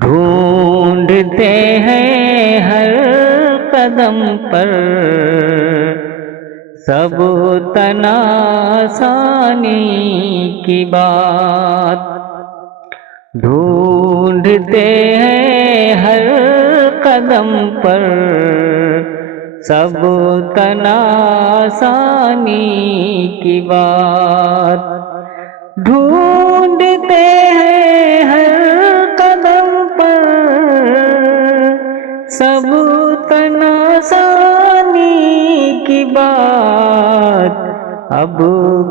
ڈھونڈتے ہیں ہر قدم پر سب تناسانی کی بات، ڈھونڈتے ہیں ہر قدم پر سب تناسانی کی بات، ڈھونڈتے ہیں ہر قدم پر سب تناسانی کی بات، اب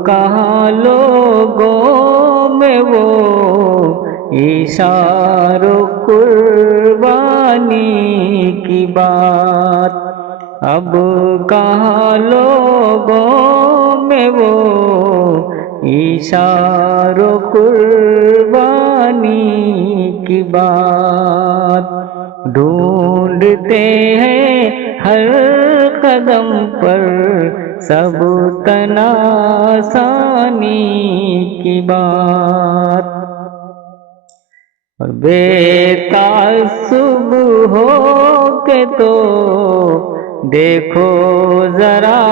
کہاں لوگوں میں وہ اشار و قربانی کی بات، اب کہاں لوگوں میں وہ اشار و قربانی کی بات، ڈھونڈتے ہیں ہر قدم پر سب تناسانی کی بات، اور بے تعصب ہو کے تو دیکھو ذرا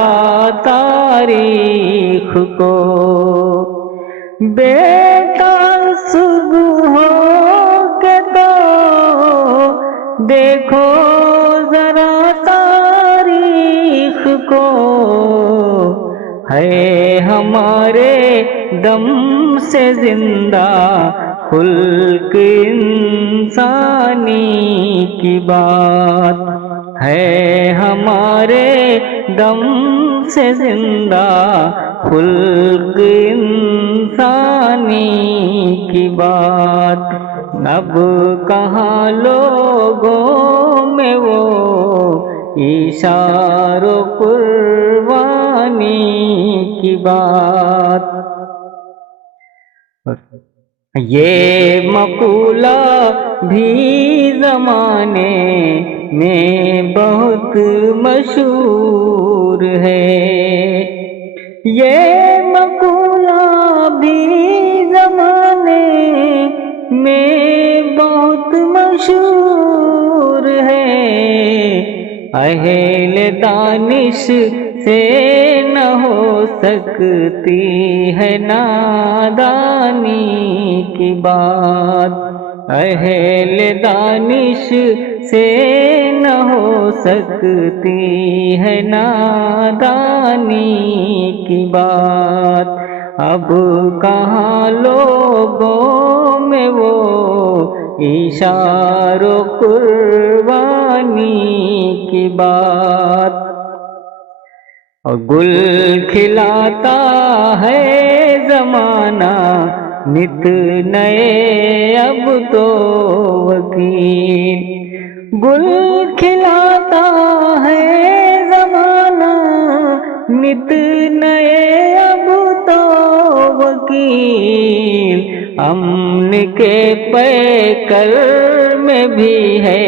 تاریخ کو، بے تعصب ہو کے تو دیکھو ذرا تاریخ کو، ہے ہمارے دم سے زندہ خلق انسانی کی بات، ہے ہمارے دم سے زندہ خلق انسانی کی بات، اب کہاں لوگوں میں وہ اشار و قربانی کی بات، یہ مقولہ بھی زمانے میں بہت مشہور ہے، یہ مقولہ بھی زمانے میں بہت مشہور ہے، اہل دانش سے نہ ہو سکتی ہے نادانی کی بات، اہل دانش سے نہ ہو سکتی ہے نادانی کی بات، اب کہاں لوگوں میں وہ اشار و قربانی کی بات، اور گل کھلاتا ہے زمانہ نت نئے اب تو وکیل، گل کھلاتا ہے زمانہ نت نئے اب تو وکیل، امن کے پیکر میں بھی ہے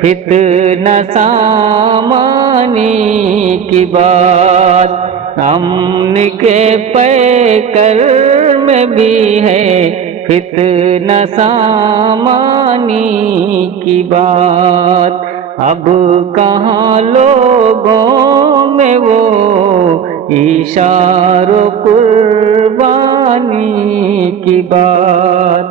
فتنہ سامانی کی بات، امن کے پیکر میں بھی ہے فتنہ سامانی کی بات، اب کہاں لوگوں میں وہ اشار و قربانی کی بات۔